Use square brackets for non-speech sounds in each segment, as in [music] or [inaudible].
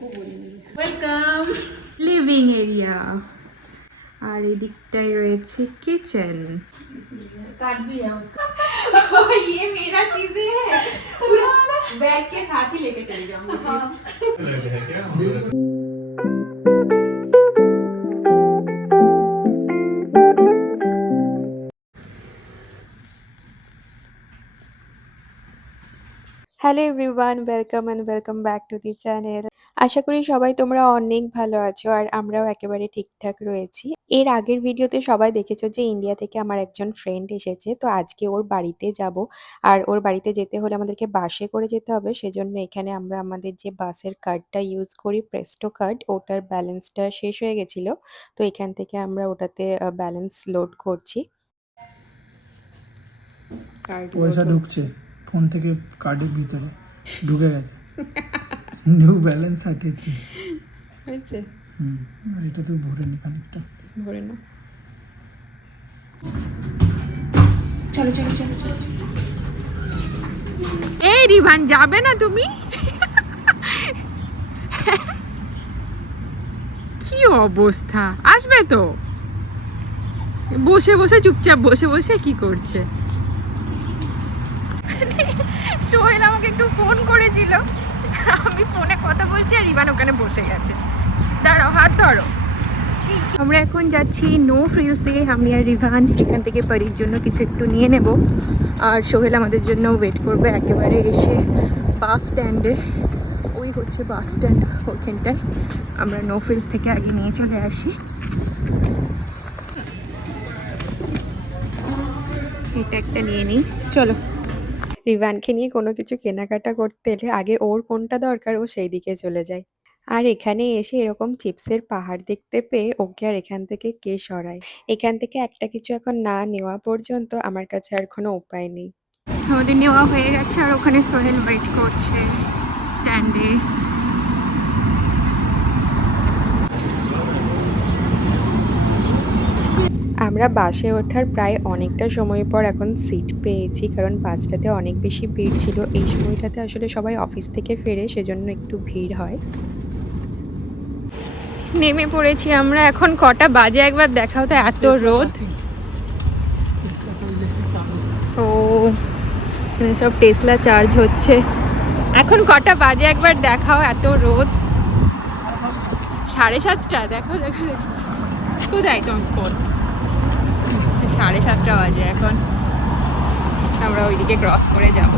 Welcome living area আর এদিকটায় রয়েছে kitchen काट भी है उसका ये मेरा चीजें है पूरा बैग के साथ ही लेके चली जाऊंगी hello everyone welcome and welcome back to the channel আশা করি সবাই তোমরা অনেক ভালো আছো আর আমরাও একেবারে ঠিকঠাক রয়েছি। এর আগের ভিডিওতে সবাই দেখেছ যে ইন্ডিয়া থেকে আমার একজন ফ্রেন্ড এসেছে। তো আজকে ওর বাড়িতে যাব। আর ওর বাড়িতে যেতে হলে আমাদেরকে বাসে করে যেতে হবে। সেজন্য এখানে আমরা আমাদের যে বাসের কার্ডটা ইউজ করি প্রেস্টো কার্ড ওটার ব্যালেন্সটা শেষ হয়ে গেছিল। তো এখান থেকে আমরা ওটাতে ব্যালেন্স লোড করছি। পয়সা ঢুকছে। ফোন থেকে কার্ডের ভিতরে ঢুকে গেছে। নিউ ব্যালেন্স থার্টি থ্রি হয়েছে? হুম আর এটা তো ভরে নি খানিকটা। ভরে নাও চলো চলো চলো চলো। এই রিভান যাবে না তুমি? কি অবস্থা? আসবে তো? বসে বসে চুপচাপ বসে বসে কি করছে? সোহেল আমাকে একটু ফোন করেছিল। আমি ফোনে কথা বলছি আর রিভান ওখানে বসে গেছে। দাঁড়াও, হাত ধরো। আমরা এখন যাচ্ছি নো ফ্রিলসে আমি আর রিভান এখান থেকে পারির জন্য কিছু একটু নিয়ে নেব। আর সোহেল আমাদের জন্য ওয়েট করবে একেবারে এসে বাস স্ট্যান্ডে ওই হচ্ছে বাস স্ট্যান্ড ওইখানটায় আমরা নো ফ্রিলস থেকে আগে নিয়ে চলে আসি। এটা একটা নিয়ে নিই। চলো। রিভানকে নিয়ে কোনো কিছু কেনাকাটা করতে এলে আগে ওর কোনটা দরকার ও সেই দিকে চলে যায়। আর এখানে এসে এরকম চিপসের পাহাড় দেখতে পেয়ে ওকে আর এখান থেকে কে সরায়? এখান থেকে একটা কিছু এখন না নেওয়া পর্যন্ত আমার কাছে আর কোনো উপায় নেই। আমাদের নেওয়া হয়ে গেছে আর ওখানে সোহেল ওয়েট করছে স্ট্যান্ডে আমরা বাসে ওঠার প্রায় অনেকটা সময় পর এখন সিট পেয়েছি কারণ বাসটাতে অনেক বেশি ভিড় ছিল। এই সময়টাতে আসলে সবাই অফিস থেকে ফেরে সেজন্য একটু ভিড় হয়। নেমে পড়েছি আমরা। এখন কটা বাজে? একবার দেখাও তো এত রোদ। ও এখানে সব টেসলা চার্জ হচ্ছে। এখন কটা বাজে? একবার দেখাও এত রোদ। সাড়ে সাতটা? দেখো দেখো দেখো। কোথায় তোমার ফোন সাড়ে সাতটা বাজে এখন আমরা ওইদিকে ক্রস করে যাব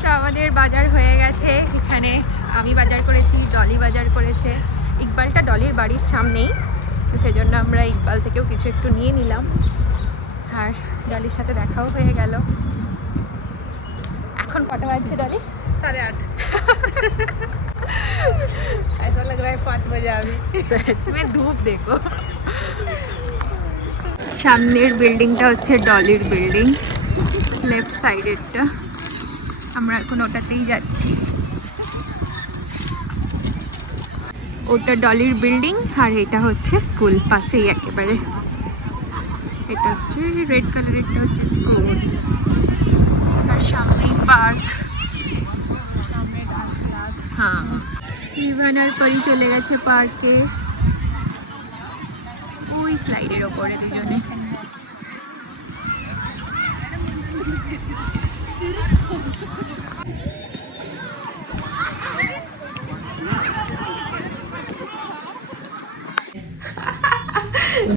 তো আমাদের বাজার হয়ে গেছে এখানে আমি বাজার করেছি ডলি বাজার করেছে ইকবালটা ডলির বাড়ির সামনেই তো সেজন্য আমরা ইকবাল থেকেও কিছু একটু নিয়ে নিলাম আর ডলির সাথে দেখাও হয়ে গেল এখন কটা বাজছে ডলি साढ़े आठ [laughs] ऐसा लग रहा है पाँच बजे अभी सच में धूप देखो [laughs] সামনের বিল্ডিংটা হচ্ছে ডলির বিল্ডিং, লেফট সাইডেরটা। আমরা এখন ওটাতেই যাচ্ছি। ওটা ডলির বিল্ডিং আর এটা হচ্ছে স্কুল, পাশেই একেবারে। এটা হচ্ছে রেড কালার, এটা হচ্ছে স্কুল। আর সামনেই পার্ক। সামনে হ্যাঁ। রিভানার পরই চলে গেছে পার্কে। স্লাইডের ওপরে দুজনে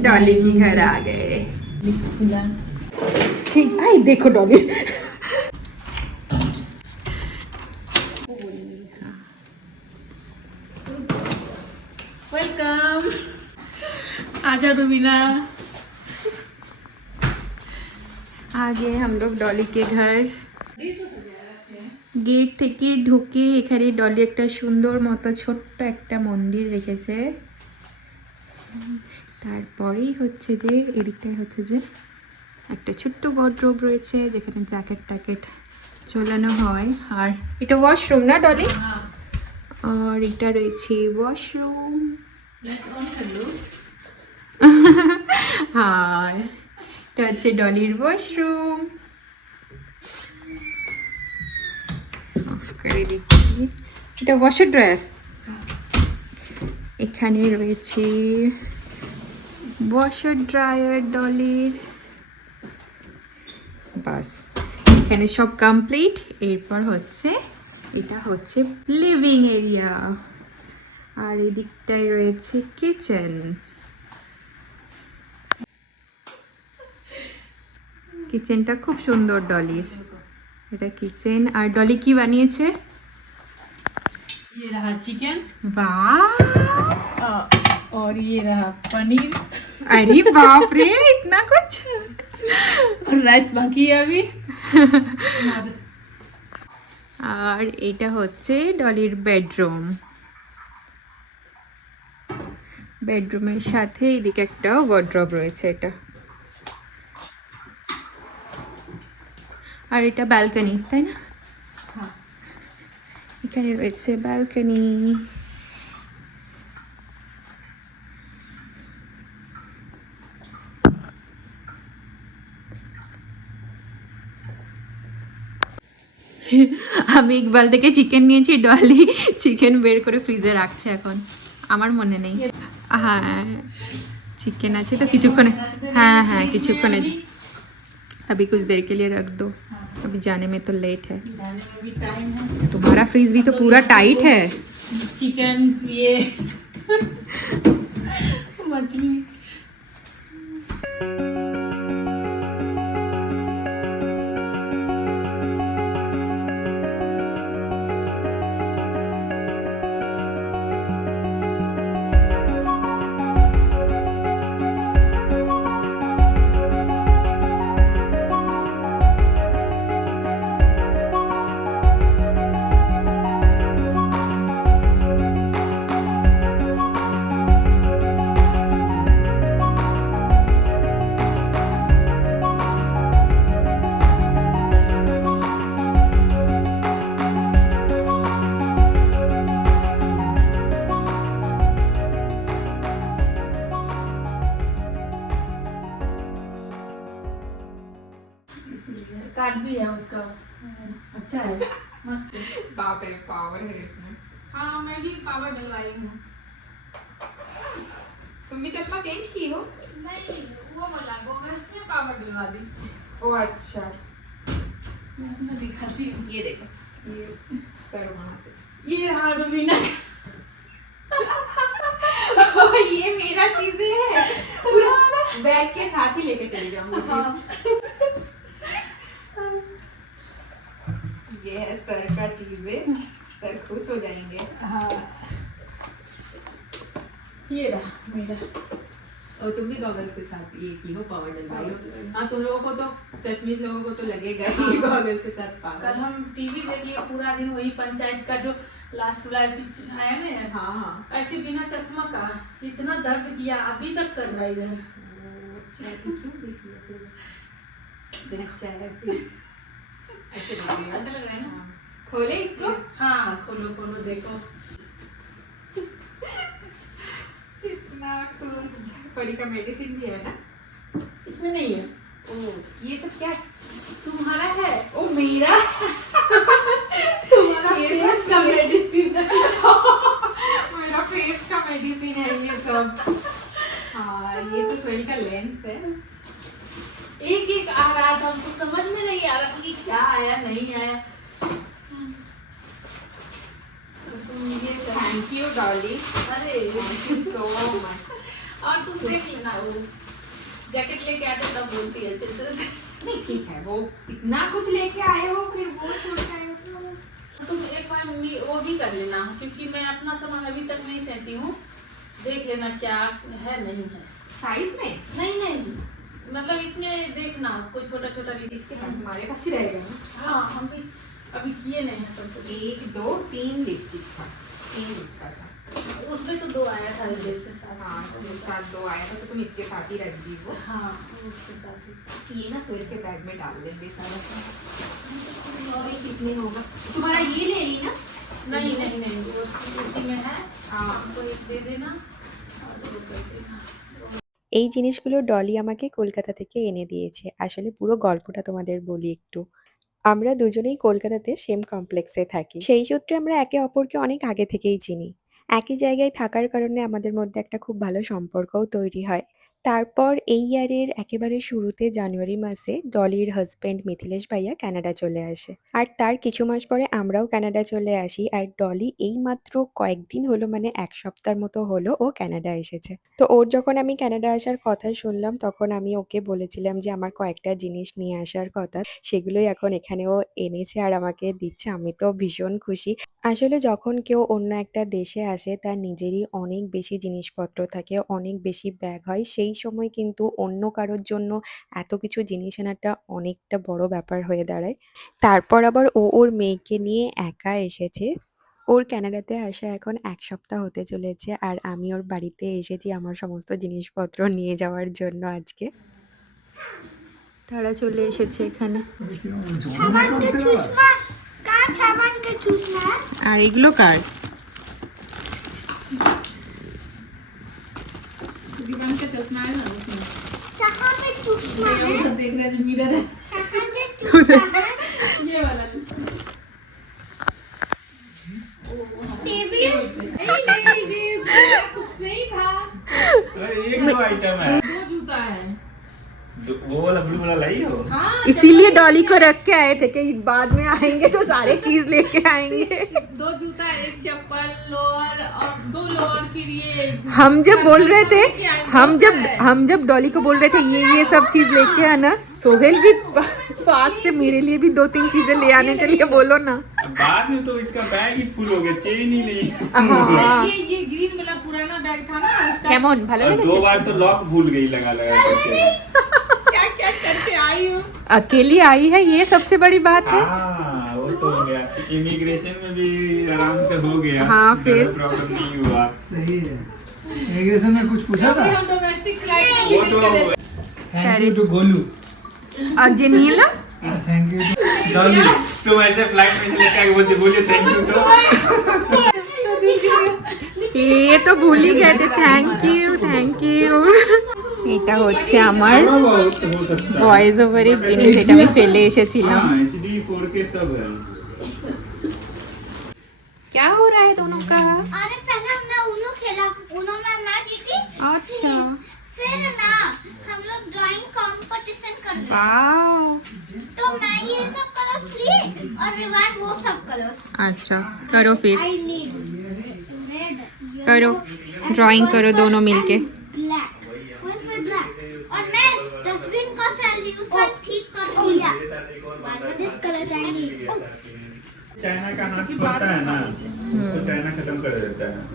डॉली की घर आ गए ठीक आई देखो डॉली आजा रुबीना आ गए हम लोग डॉली के घर গেট থেকে ঢুকে এখানে ডলি একটা সুন্দর মতো ছোট্ট একটা মন্দির রেখেছে তারপরেই হচ্ছে যে এদিকটায় হচ্ছে যে একটা ছোট্ট ওয়ার্ড্রোব রয়েছে যেখানে জ্যাকেট ট্যাকেট ঝোলানো হয় আর এটা ওয়াশরুম না ডলি আর এটা রয়েছে ওয়াশরুম [laughs] হ্যাঁ এটা হচ্ছে ডলির ওয়াশরুম অফ এটা ওয়াশার ড্রায়ার এখানে রয়েছে ওয়াশার ড্রায়ার ডলির। বাস। এখানে সব কমপ্লিট এরপর হচ্ছে, এটা হচ্ছে লিভিং এরিয়া আর এদিকটায় রয়েছে কিচেন কিচেনটা খুব সুন্দর ডলির এটা কিচেন আর ডলি কি বানিয়েছে ये रहा चिकन বাহ और ये रहा पनीर अरे बाप रे इतना कुछ और राइस बाकी है अभी और আর এটা হচ্ছে ডলির বেডরুম বেডরুমের সাথে এদিকে একটা ওয়ার্ড্রব রয়েছে এটা আর এটা ব্যালকনি তাই না हाँ এখানে রয়েছে ব্যালকনি আমি ইকবাল থেকে চিকেন নিয়েছি ডলি চিকেন বের করে ফ্রিজে রাখছে এখন আমার মনে নেই হ্যাঁ চিকেন আছে তো কিছুক্ষণে हाँ हाँ কিছুক্ষণে अभी कुछ देर के लिए रख दो अभी जाने में तो लेट है। जाने में भी टाइम है। तुम्हारा फ्रीज भी तो पूरा टाइट है। चिकन ये [laughs] मछली। कार्ड भी है उसका। अच्छा है। मस्त बाप रे पावर है इसमें। हाँ मैं भी पावर डलवाई हूँ। तुमने चश्मा चेंज की हो? नहीं वो बोला गोगस में पावर डलवा दी। ओ अच्छा। मैं दिखाती हूँ। ये देखो। ये करो वहाँ से। ये रहा रुबीना [laughs] ये मेरा चीज़ें है। पूरा बैग के साथ ही लेके चली जाऊँगी। ये है सर का चीज़ें सर खुश हो जाएँगे। हाँ। ये रहा मेरा। और तुम भी गॉगल्स के साथ ये की हो पावर डलवाई हो हाँ तुम लोगों को तो चश्मिश लोगों को तो लगेगा ही। गॉगल्स के साथ पावर कल हम टीवी देख लिए पूरा दिन वही पंचायत का जो लास्ट वाला एपिसोड आया ना हाँ हाँ। ऐसे बिना चश्मा का इतना दर्द किया अभी तक कर रहा है इधर। अच्छा तो अच्छा है अच्छा लग रही है। अच्छा लग रहा है ना। खोले इसको? हाँ खोलो खोलो देखो। इतना तो परी का मेडिसिन भी है ना? इसमें नहीं है। ओ ये सब क्या? है? तुम्हारा है। ओ मेरा? तुम्हारा फेस का मेडिसिन है। मेरा फेस का मेडिसिन है ये सब। हाँ ये तो सोहेल का लेंस है एक एक आ रहा था हमको समझ में नहीं आ रहा था कि क्या आया नहीं आया तो तुम ये कर- थैंक यू डॉली अरे थैंक यू सो मच और तुम देख लेना वो जैकेट लेके आते तब बोलती है अच्छे से नहीं ठीक है वो इतना कुछ लेके आए हो फिर वो छोड़ के आए हो तो तुम एक बार वो भी कर लेना क्योंकि मैं अपना सामान अभी तक नहीं सहती हूँ। देख लेना क्या है नहीं है। साइज़ में? नहीं नहीं। मतलब इसमें देखना कोई छोटा छोटा भी इसके बाद तुम्हारे पास ही रहेगा हाँ हम भी अभी किए नहीं है सब एक दो तीन लिपस्टिक था तीन लिप का था। उसमें तो दो आया था जैसे। हाँ उसके साथ दो आया था तो तुम इसके साथ ही रख दी वो हाँ उसके साथ ही ये ना सोहेल के बैग में डाल लेंगे सारा सा। और ये कितने होगा तुम्हारा ये ले ली ना नहीं नहीं नहीं वो उसी में है हाँ हमको एक दे देना और वो कर देना এই জিনিসগুলো ডলি আমাকে কলকাতা থেকে এনে দিয়েছে আসলে পুরো গল্পটা তোমাদের বলি একটু আমরা দুজনেই কলকাতাতে সেম কমপ্লেক্সে থাকি সেই সূত্রে আমরা একে অপরকে অনেক আগে থেকেই চিনি একই জায়গায় থাকার কারণে আমাদের মধ্যে একটা খুব ভালো সম্পর্কও তৈরি হয়। তারপর এই ইয়ারের একেবারে শুরুতে জানুয়ারি মাসে ডলির হাজব্যান্ড মিথিলেশ ভাইয়া কানাডা চলে আসে। আর তার কিছু মাস পরে আমরাও কানাডা চলে আসি আর ডলি এই মাত্র কয়েকদিন হলো মানে এক সপ্তাহ মতো হলো ও কানাডা এসেছে। তো ওর যখন আমি কানাডা আসার কথা শুনলাম তখন আমি ওকে বলেছিলাম যে আমার কয়েকটা জিনিস নিয়ে আসার কথা, সেগুলোই এখন এখানেও এনেছে আর আমাকে দিচ্ছে। আমি তো ভীষণ খুশি। আসলে যখন কেউ অন্য একটা দেশে আসে, তার নিজেরই অনেক বেশি জিনিসপত্র থাকে, অনেক বেশি ব্যাগ হয়, সেই সময় কিন্তু অন্য কারোর জন্য এত কিছু জিনিস আনাটা অনেকটা বড় ব্যাপার হয়ে দাঁড়ায়। তারপর আবার ও ওর মেয়েকে নিয়ে একা এসেছে। ওর কানাডাতে আসা এখন এক সপ্তাহ হতে চলেছে আর আমি ওর বাড়িতে এসেছি আমার সমস্ত জিনিসপত্র নিয়ে যাওয়ার জন্য আজকে। তারা চলে এসেছে এখানে। আর এগুলো কার? दीवान का चश्मा है ना उसमें। कहाँ पे चश्मा है देख रहा है मिरर [laughs] है। कहाँ पे चुषमा है ये वाला टीवी नहीं नहीं ये पूरा कुछ नहीं था एक दो आइटम है दो जूता है दो- वो वाला ब्लू वाला लाई हो हाँ इसीलिए ट्रॉली को रख के आए थे कि बाद में आएँगे तो सारे चीज़ लेके आएँगे। दो जूता एक चप्पल लोअर और दो लोअर फिर ये हम जब बोल रहे थे हम जब हम जब डॉली को बोल रहे थे ये ये सब चीज़ लेके आना सोहेल भी पास से मेरे लिए भी दो तीन चीज़ें ले आने के लिए बोलो ना। बाद में तो इसका बैग ही फुल हो गया चेन ही नहीं। हाँ। ये ये ग्रीन वाला पुराना बैग था ना कैमोन भले दो बार तो लॉक भूल गई लगा लगा [laughs] करके आई हूँ। अकेली आई है ये सबसे बड़ी बात है। हाँ, वो तो हो गया। इमिग्रेशन में भी आराम से हो गया। हाँ फिर। प्रॉब्लम नहीं हुआ। सही है। इमिग्रेशन में कुछ पूछा था? हम डोमेस्टिक फ़्लाइट वो तो थैंक यू टू गोलू और थैंक यू डॉली तो ऐसे फ़्लाइट में लेके आके बोलते बोलिए थैंक यू तो। [laughs] ये तो भूल ही गए थे। थैंक यू थैंक यू এটা হচ্ছে আমার बहुत हो सकता है ভয়েস ওভারের জিনিস এটা আমি ফেলে এসেছিলাম हाँ एच डी फोर के सब है क्या हो रहा है दोनों का अरे पहले हमने उनो खेला उनो में मैं जीती अच्छा फिर ना हम लोग ड्राइंग कंपटीशन कर रहे वाओ तो मैं ये सब कलर्स लिए और रिवान वो सब कलर्स अच्छा करो फिर आई नीड रेड करो ड्राइंग करो दोनों मिलके चाइना का हाथ छोड़ता है ना उसको चाइना खत्म कर देता है।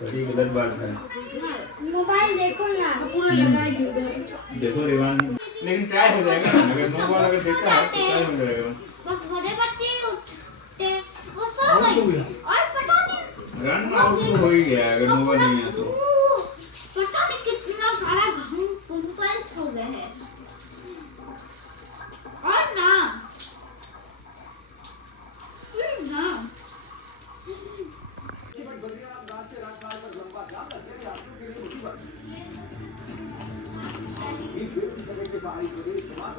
बड़ी गलत बात है। मोबाइल देखो ना। पूरा लगा उधर। देखो रिवान। लेकिन ट्राई हो जाएगा अगर मोबाइल अगर देखता है तो ट्राई हो जाएगा। बस बड़े बच्चे उठते वो सो गए और पता नहीं। रन आउट तो हो ही गया अगर मोबाइल नहीं है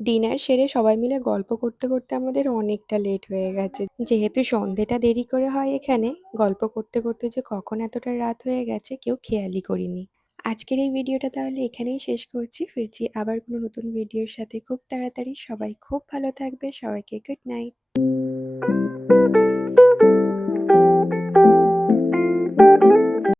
ডিনার সেরে সবাই মিলে গল্প করতে করতে আমাদের অনেকটা লেট হয়ে গেছে। যেহেতু সন্ধেটা দেরি করে হয় এখানে, গল্প করতে করতে যে কখন এতটা রাত হয়ে গেছে কেউ খেয়ালই করিনি। আজকের এই ভিডিওটা তাহলে এখানেই শেষ করছি। ফিরছি আবার কোনো নতুন ভিডিওর সাথে। খুব তাড়াতাড়ি সবাই খুব ভালো থাকবে। সবাইকে গুড নাইট